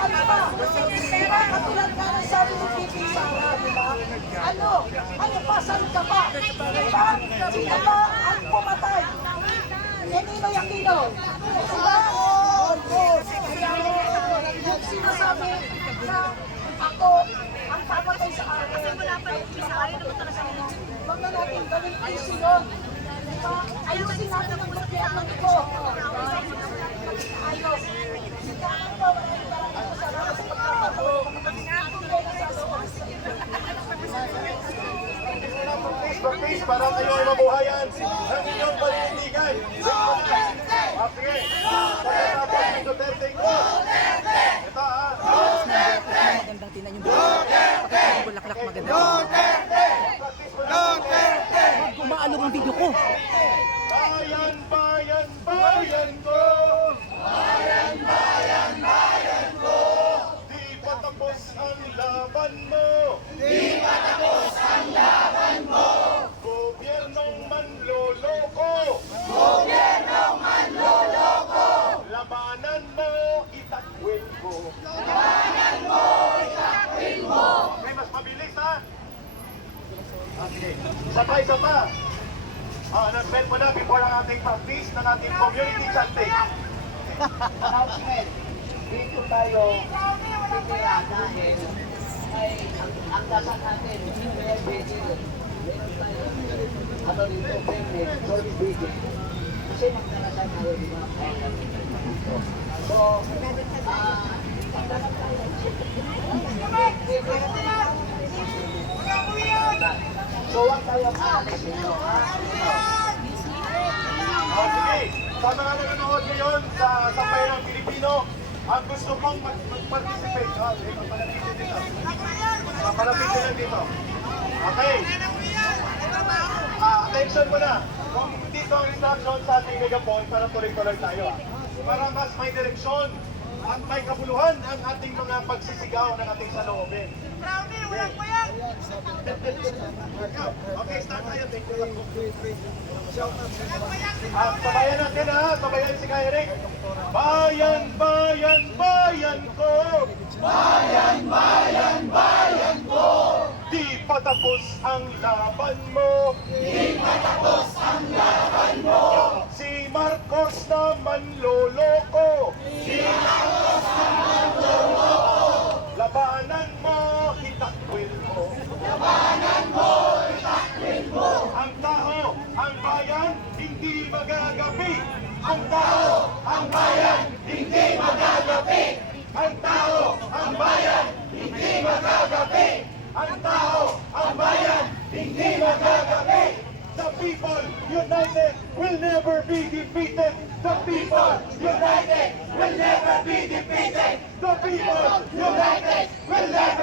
Sabi pa, katulad nga ng sabi ni Vicky Sara, di ba? Ano pa, saan ka pa? Di ba? Sino ba ang pumatay? Ninoy Aquino. Di ba? Yung sinasabi na ako ang papatay sa akin. Huwag na natin gawin ayusin yun. Diba? Ayusin natin ang gobyerno nito. Ayos. Sikahan ko, maraming salamat sa pagkakataon. Please, para kayo ay mabuhayan ng inyong paninindigan. Sige, pagkatapos ni Duterte ko. Ito Magandang tinan yung bulaklak maganda. Huwag kumaalog ang video ko. Bayan, bayan, bayan ko! Bayan, bayan, bayan ko! Di pa tapos ang laban mo! Di pa tapos ang laban mo! Gobyernong manloloko! Gobyernong manloloko! Labanan mo, itakwil ko! Labanan mo, itakwil mo! Okay, mas mabilis ha? Okay. Isa pa. Announcement mo na before ang ating practice ng ating community chanting. Announcement. Dito tayo titira dahil ay ang dasal natin may video. Meron tayo ano dito, payment, service video. Kasi magdalasan tayo di ba? So, so wag tayo aalis dito. Sige, sa mga nanonood ngayon sa Sambayanang Pilipino, ang gusto kong mag-participate. Palapit dito. Palapit din dito. Okay. Attention mo na. Kung dito ang instruction sa ating megaphone para tuloy-tuloy tayo. Para mas may direksyon at may kabuluhan ang ating mga pagsisigaw ng ating saloobin. Okay, start tayo. Thank you. Sabayan natin ha. Sabayan si Eric. Bayan, bayan, bayan ko. Bayan, bayan, bayan ko. Di patapos ang laban mo. Di patapos ang laban mo. Si Marcos na manloloko. Si Marcos na manloloko. Labanan mo, itakwil mo. Labanan mo, itakwil mo. Ang tao, ang bayan, hindi magagapi. Ang tao, ang bayan, hindi magagapi. Ang tao, ang bayan, hindi magagapi. Ang tao, ang bayan, hindi magagapi. The people united will never be defeated. The people united will never be defeated. The people united will never